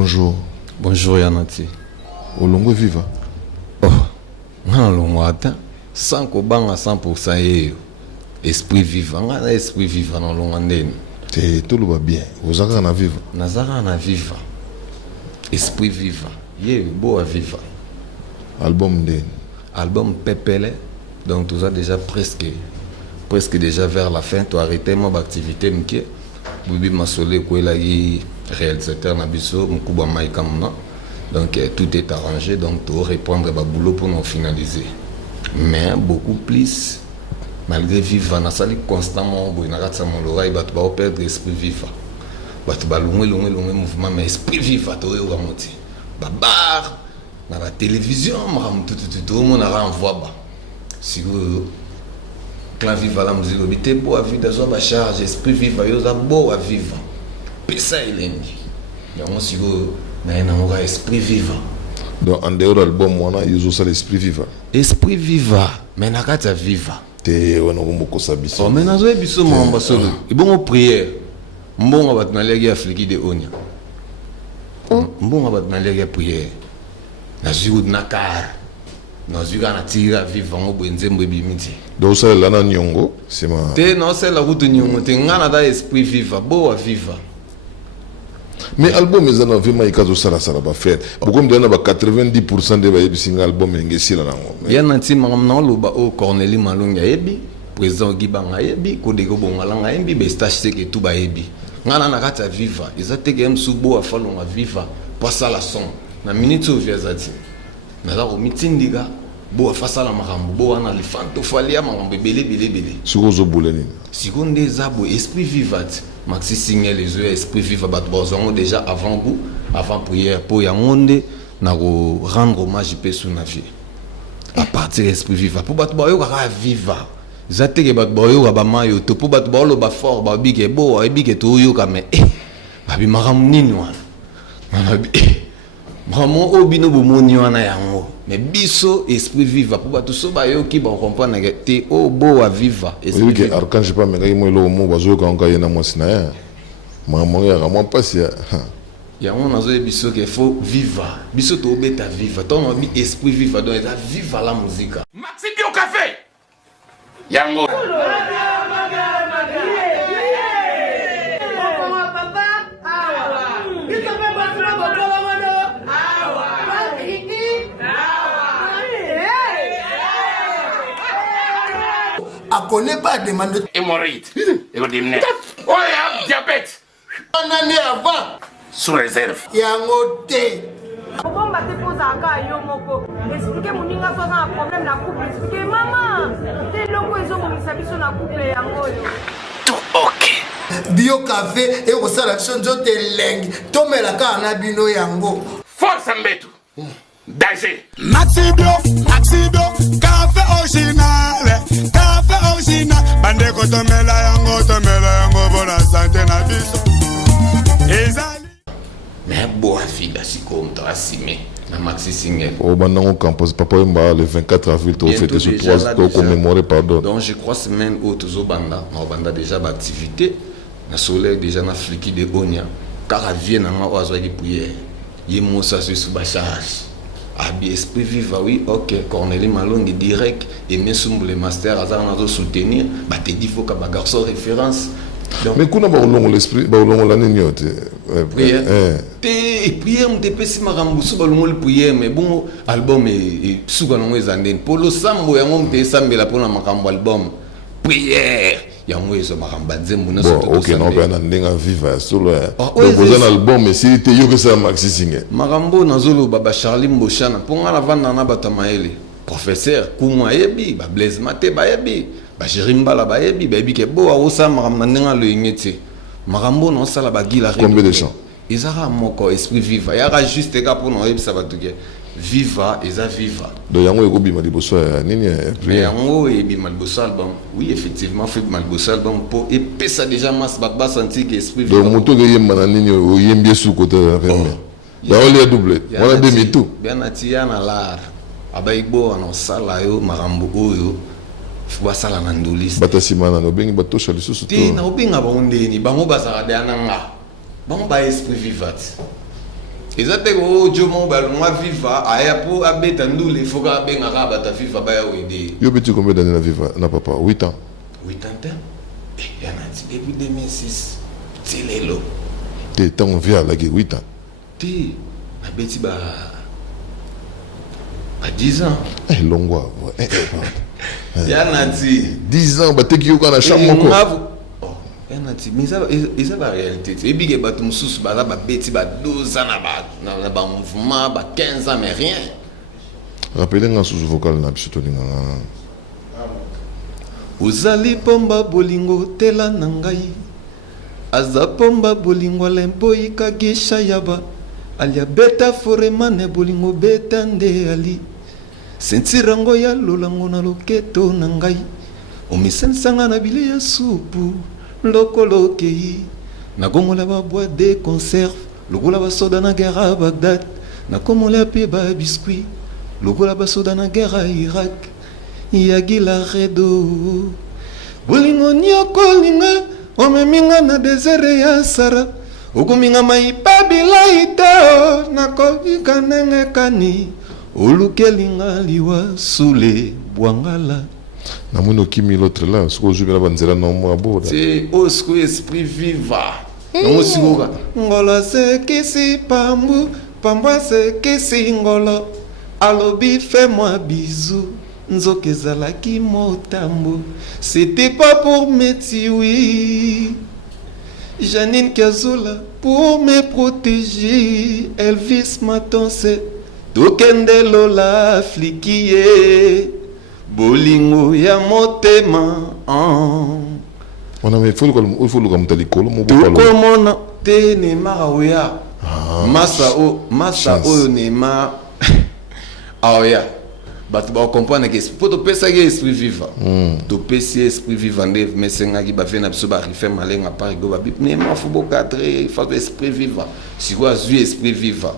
Bonjour. Bonjour Yanati. Olongo viva. Oh, non longo ata. Sans kobanga 100% yeyo. Esprit vivant, ngana esprit vivant non longo ndeni. C'est tout le bien. Vous avez na viva. Nazara na viva. Esprit vivant. Yeyo beau à vivre. Album ndeni. Album Pepele. Donc tout ça déjà presque déjà vers la fin. Tu as arrêté mon activité mke. Bibi Masole Kouela yi réalisateur Nabiso Mkuba Maikamna. Donc tout est arrangé, donc tu vas reprendre le boulot pour nous finaliser. Mais beaucoup plus, malgré vivant, on sali constamment, on a l'oreille, on va perdre l'esprit vivant. On va longer mouvement, mais esprit vivant, tu vas monter. Babar, dans la télévision, tout le monde a envoyé. Si vous clan vivant la musique, vous êtes beau à vivre dans la charge, esprit vivant, vous êtes beau à vivre. Pesa il est dit. Donc si vous un esprit vivant. Donc en dehors de l'album, ils ont ça l'esprit vivant. Esprit vivant, mais nakata vivant. Te wana ko sabisa. Oh mais nazo biso mamba solo. Ibongo prière. Mbongo bat na legi Afrique de onya. Mbongo bat na legi prière. Nazo nakar. Nazo na tira vivant au benzembo bimiti. Donc ça là na nyongo, c'est ma. Te non c'est la route nyongo, te ngana da esprit vivant, beau à vivant. Mais album ils en ont vraiment ikazo sala ba faire. Beaucoup me donnent 90% de single album ngesi la nango. Ya nanti makamna loba o Cornelie Malonga yebi, président Gibanga yebi, Kodego Bongalanga yebi, be stage seke tout ba yebi. Ngana na kata viva, ezateke msubo afalonga viva, passa la son. Na minute ovia zati. Na la mitindika, bo afasa la makambo, bo ana le fanto falia makambo bele. Sukozo boleni. Seconde zabo esprit vivat. Maxi signe les yeux esprit vivant batbozon déjà avant prière pour yangonde na rendre hommage pesu na vie à partir esprit vivant pour batboyo ka viva zateke batboyo ka ba mayo to pour batbolo ba fort ba bige bo bige to yo ka me abi maram nini wana vraiment obino bo moni wana yango mais biso esprit vivant pour batu so ba yo ki ba comprendre que te o bo a viva esprit que archange pas mais moi lo mo bazo ka onka yena mo sina ya maman ya mo passe ya on nazo biso que faut viva biso to beta viva to no bi esprit vivant donc ça viva la musique Maxi Bio Café yango à connaît pas demande hémorroïde et dimne oh ya diabète on année avant sous réserve yango té Bomba te posa ka yo moko expliquer moninga so na problème na couple expliquer maman te longo ezo komisa biso na couple yango yo tout ok bio café et kosala biso nzoto elengi tomela kaka na bino yango force mbetu danger Maxi Bio, café original, bande tomela yango bona santé na biso. Ezali. mais bo a vida si comme to asime na maxi single au banango campus papa mba le 24 avril to fêter ce 3 to commémorer pardon. Donc je crois semaine au tozo banda, na banda déjà ba activité na soleil déjà na fliki de onya car vient na nga ozo ki prière. Yemo ça sur ba charge. Abi esprit vivant oui OK Cornelie Malongi direct et mesumbu le master azar na zo soutenir ba te dit faut que ba garçon référence. Donc, mais kuna ba longo l'esprit ba longo la nyote prière te prière me pesi makambu so ba longo le prière mais bon album et suka longo ezandeni polo sambo yango mte sambela pona makambu album prière yango eso makamba nzembo na so OK non ba na ndenga viva solo donc vous un album mais si te yo que ça maxi singe makambo nazolo baba Charlie Mboshana ponga la vanda na batamaele professeur kumwa yebi ba Blaise Mate ba yebi ba Jerimba la ba yebi ba bike bo awosa makambo ndenga lo ingeti makambo no sala ba gila combien de chants ezara moko esprit viva yaka juste ka pour no yebisa batuke viva eza viva donc yango ekobima liboso nini mais yango ebima liboso album oui effectivement fait liboso album pour et pesa déjà mas ba sentir que esprit viva donc moto ke yemba na nini oyembie sous côté vraiment ya oli double wala demi tout bien atia na lar abaigbo ana sala yo makambo oyo fuba sala na ndoliste batasimana no bengi batosha lisusu to te na obenga ba ondeni bango basaka de ananga bango ba esprit vivant Exactement, oh, Jomo, moi viva, aya pour abeta ndoule, il faut qu'à ben arabe ta viva ba aider. Yo petit combien d'années la viva? Na papa, 8 ans. 80 ans. Et il y en a dit depuis 2006. C'est les lots. T'es tant vieux à la 8 ans. T'es, na beti ba 10 ans. Eh longwa. Il y en a dit 10 ans, bah t'es qui au kana chambre encore. Il y en a dit mais ça c'est la réalité. Et big ba tum sous ba la ba beti ba 12 ans na ba mouvement ba 15 ans mais rien. Rappelez-moi sous vocal na biso to linga. Uzali pomba bolingo tela nangai. Aza pomba bolingo lempo ikagisha yaba. Alia beta foremane bolingo beta nde ali. Sentirango ya lolango na loketo nangai. Omisensanga na bile ya supu. Lokolo kei. Nagongola ba boîte de conserve. Logola ba soda na guerre à Bagdad. Nakomola pe ba biscuit. Logola ba soda na guerre à Irak. Yagila redo bolingo nyokolinga omeminga na desere ya sara okuminga maipa bilaita nakobika nenge kani olukelinga liwa sule bwangala Na mono kimi l'autre là, ce que je vais la banzela non moi boda. c'est osco esprit viva non sikoka ngolo se kisi pambu pambwa se kisi ngolo alobi fais-moi bisous. Nzokezalaki motambo, c'était pas pour me tuer. Janine Kazola pour me protéger. Elvis Matonse, Tokende Lola flikiye. Bolingo ya motema. On a mais il faut le comme tali kolo mo Toko mona te ne marawea. Masa o ne ma. Aoya. Batu ba comprendre que pour te penser que esprit vivant to penser esprit vivant mais senga ki ba fait na biso ba rife malenga par go ba bip ne ma fubo cadre fa esprit vivant si quoi zu esprit vivant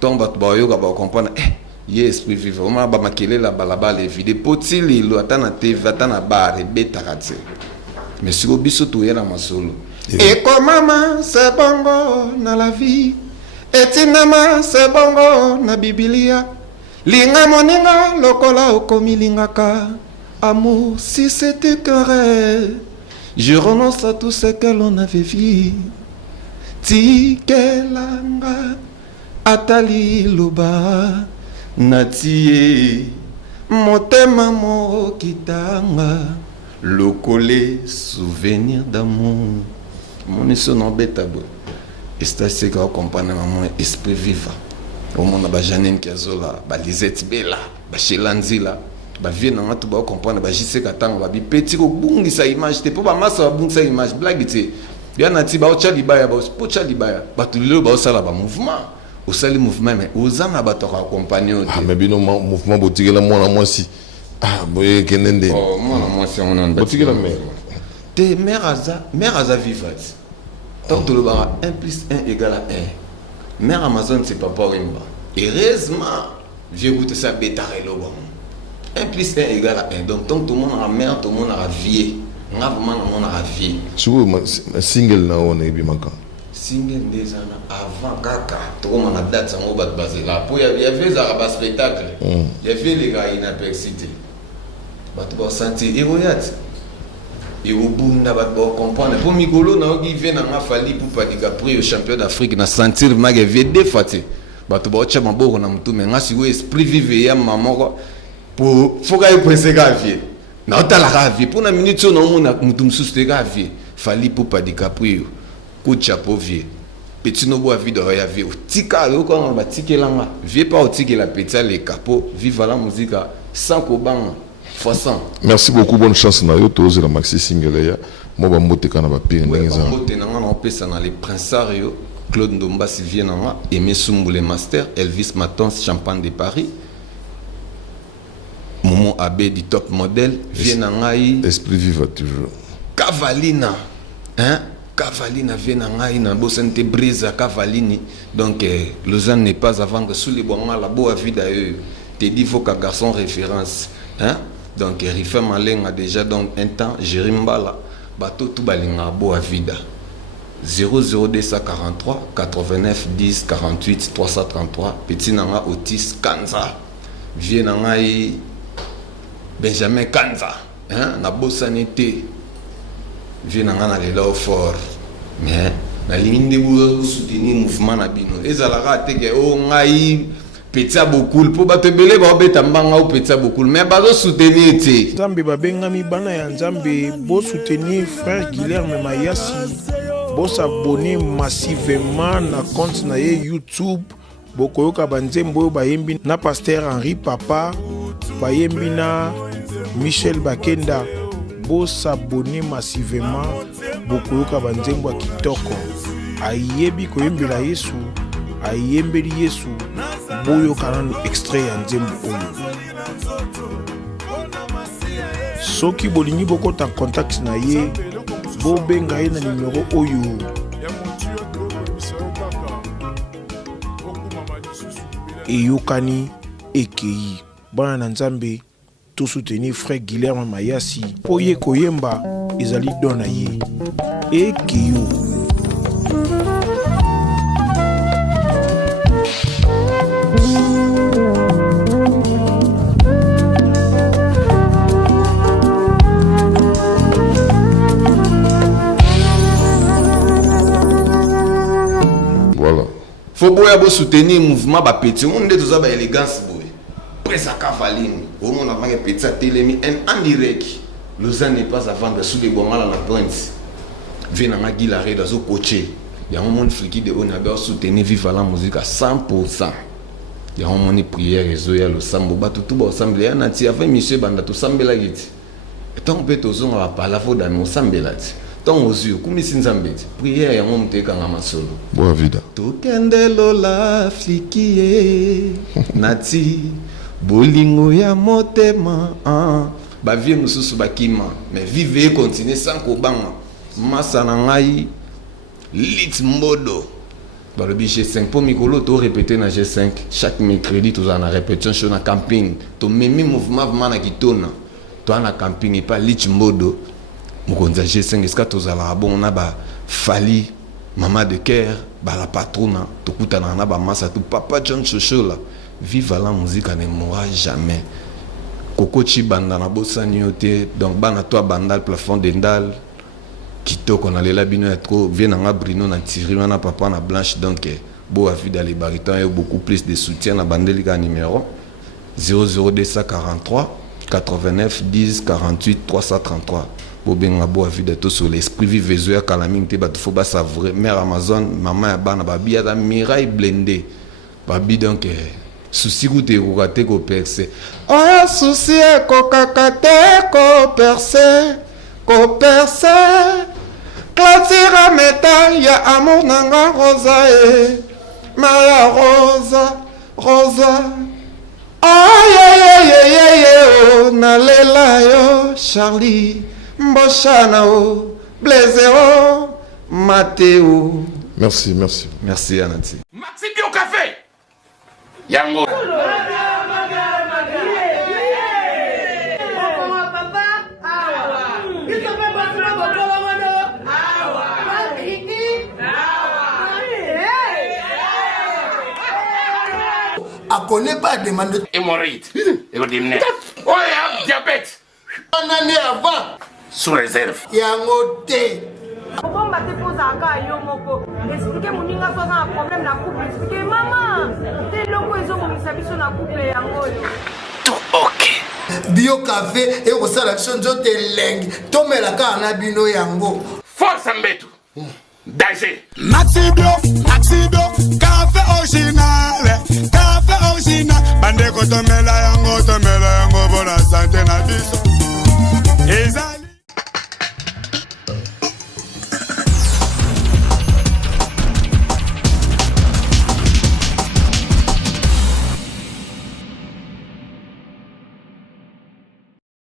ton batu ba yo ba comprendre ye esprit vivant ma ba makele la balaba les vide potili lo atana TV atana bare beta katse mais si go biso to yela masolo et comme maman c'est bongo na la vie et tinama c'est bongo na biblia. Linga moninga lokola okomi lingaka. Amour, si c'était qu'un rêve, je renonce à tout ce que l'on avait vu. Tikelanga atali loba natie motema mo kitanga lokole souvenir d'amour. Mon iso non betabo. Est-ce que vous comprenez mon esprit vivant? Au monde ba Janine Kazola, ba Lisette Bella, ba Shelanzila, ba viena ngatu ba comprendre ba jise katanga ba bi petit ko bungisa image te po ba masa bungisa image blague te. Ya nati ba ocha libaya ba ocha libaya. Ba tulilo ba osala ba mouvement. Osali mouvement mais ozana ba to accompagner. Ah mais bino mouvement botikela mwana mwasi. Ah boye kenende. Oh mwana mwasi on a botikela mais. Te mère aza vivante. Donc tout le bara 1 + 1 = 1. Mère Amazon, c'est pas pour Rimba. Heureusement, j'ai goûté ça bétaré le bon. 1 + 1 = 1. Donc, tant que tout le monde a mère, tout le monde a vie. On a vie. Souvent, single na on est bien manquant. Single des années avant Kaka. Tout le monde a date ça on va baser là. Pour il y avait un spectacle. Il y avait les gars inapexité. Bah tu vas sentir héroïate. Et au bout n'a pas comprendre pour Migolo na ogi vient na fali pour pas diga prix au champion d'Afrique na sentir mage vede fati ba to ba chama boko na mtu me ngasi we esprit vive ya maman pour foka y penser gavie na otala gavie pour na minute na muna mtu msuste gavie fali pour pas diga prix coup de chapeau vie petit no boa vie de ya vie tika le ko na ba tikelanga vie pas tikela petit les capot vive la musique sans kobanga. Merci beaucoup, bonne chance na yo toze la maxi single ya mo ba mbote kana ba pire ndenge za mbote na ngana opesa na les prinsario Claude Ndomba Sylvie Nanga Aimé Soumbule Master Elvis Matons Champagne de Paris Momo Abbé du top modèle vient ngai esprit vivant toujours Cavalina Cavalina vient ngai na bosente brise Cavalini donc Lausanne n'est pas avant que sous les bois la boa vida te dit faut qu'un garçon référence donc Rifa Maleng a déjà donc un temps Jérimbala bateau tout balinga boa vida 00243 89 10 48 333 petit nanga Otis Kanza vieux nanga Benjamin Kanza hein na bosanité vieux nanga na lelo fort mais na limite de soutenir mouvement na bino ezalaka te ke o ngai petit beaucoup po batebele ba beta mbanga o petit beaucoup mais bazo soutenir te Nzambe babengami bana ya Nzambe bo soutenir frère Guilherme Mayasi bo s'abonner massivement na compte na ye YouTube bokoyoka banzembo bayembi na pasteur Henri Papa bayembi na Michel Bakenda bo s'abonner massivement bokoyoka banzembo ya kitoko ayebi koyembela Yesu ayembeli Yesu boyoka nanu extrait ya nzembo oyo soki bolingi bokota contact na ye bobenga ye na numero oyo eyokani ekei bana na Nzambe to soutenir frère Guilherme Mayasi po ye koyemba ezali don na ye ekeyo. Voilà. Faut boya bo soutenir mouvement ba petit on est tous ba élégance boy presse à cavaline au monde avant que petit télémi en direct Lausanne n'est pas à vendre sous les bons à la pointe vient en agir l'arrêt dans au coaché il y a un monde fliqué de on a bien soutenir vive la musique à 100%. Il y a un monde prière réseau ya le sambo ba tout ba ensemble ya nati avant monsieur banda to sambela giti tant peut tous on va pas la fois dans sambela tant aux yeux comme si Nzambe prière ya mon te kanga masolo Boa vida. tokende lola flikie nati bolingo ya motema ba vie mususu bakima mais vivez continuer sans kobanga masa na ngai lit modo dans le G5 pour mikolo to répéter na G5 chaque mercredi tous en répétition na camping to memi mouvement vraiment na kitona to na camping et pas lit modo mokonza G5 est-ce que tous ala bon na ba fali maman de cœur ba la patrona to kutana na ba masa to papa John Chocho là vive la musique ne mourra jamais Koko Chibanda na bosani yote donc bana to banda le plafond d'endal kitoko na lela bino ya trop vient na Brino na Thierry na papa na Blanche donc beau à dans les baritons et beaucoup plus de soutien na bandeli ka numéro 00243 89 10 48 333 bobenga bo avide to sur l'esprit vive zo ya kalaming te bat faut ba savourer mère Amazon maman ya bana babi ya miraille blindé babi donc souci goûter ko kate ko percer oh souci ko kakate ko percer clatira métal ya amour nanga rosa e maya rosa oh yeah na lela yo Charlie Mboshana o Blaise o Mathéo. Merci. Merci Anati. Maxi Bio Café. Yango. A connaît pas demande Hémorroïde. Écoutez-moi. Oh, yeah, diabète. en année avant. Sous réserve. Yango te. Bomba te pozaka yo moko. Expliquer moninga so na problème na couple. Expliquer maman. Te loko ezomomisa biso na couple yango yo. Tout ok. Bio café et au sala chonjo te leng. Tomelaka na bino yango. Force Mbetu. Danger. Maxi Bio, café original, bande kotomela yango.